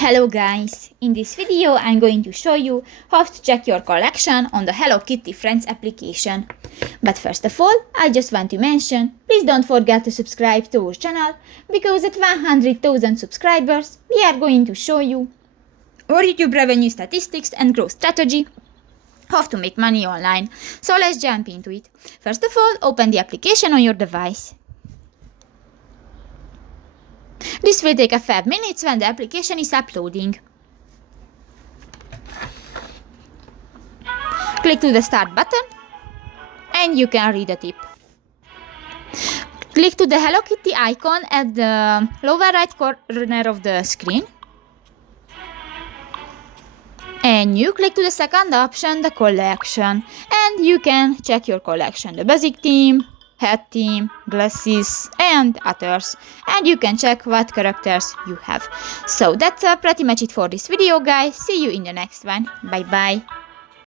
Hello guys, in this video I'm going to show you how to check your collection on the Hello Kitty Friends application. But first of all, I just want to mention, please don't forget to subscribe to our channel, because at 100,000 subscribers we are going to show you our YouTube revenue statistics and growth strategy, how to make money online. So let's jump into it. First of all, open the application on your device. This will take a few minutes when the application is uploading. Click to the Start button and you can read a tip. Click to the Hello Kitty icon at the lower right corner of the screen. And you click to the second option, the collection, and you can check your collection, the basic theme, head theme, glasses, and others, and you can check what characters you have. So that's pretty much it for this video, guys. See you in the next one. Bye bye.